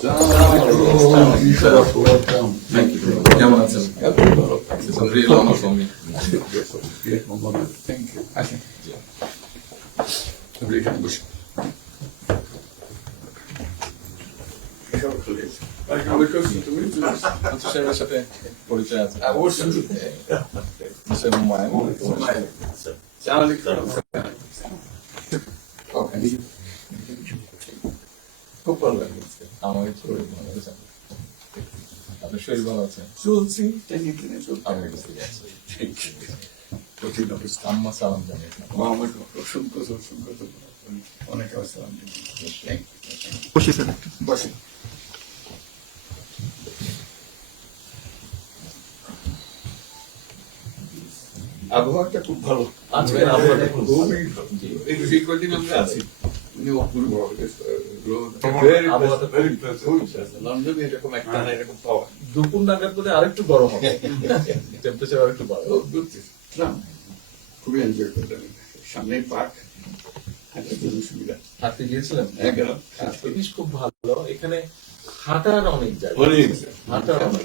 Thank you. Jämna sen. Sen blir. Thank you. I think. Det blir en bush. Ik kan de kussen te moeite, dat is een hoor ze. Ja, শরীর ভালো আছে আপনার শরীর ভালো আছে? চলছি টেনে টেনে চলতে আমি বুঝতে পারছি কঠিন অবস্থা আম্মা সালাম আমাকে অসংখ্য অসংখ্য। অনেক আসসালাম বসে স্যার বসেন আবহাওয়াটা খুব ভালো। আজকের আবহাওয়াটা খুব ভালো। খুবই এই এই কদিন আমরা আছি। ভেরি লন্ডনে এরকম একটা না এরকম পাওয়া দুপুর নাগাদ বোধহয় আরেকটু গরম হবে। টেম্পারেচার আরেকটু বাড়বে। ও, বুঝছিস? না, খুবই এনজয় করলাম সামনে পার্ক হাঁটার জন্য সুবিধা। হাঁটতে গিয়েছিলেন হ্যাঁ, খুব ভালো। এখানে হাঁটার অনেক জায়গা। অনেক হাঁটার অনেক।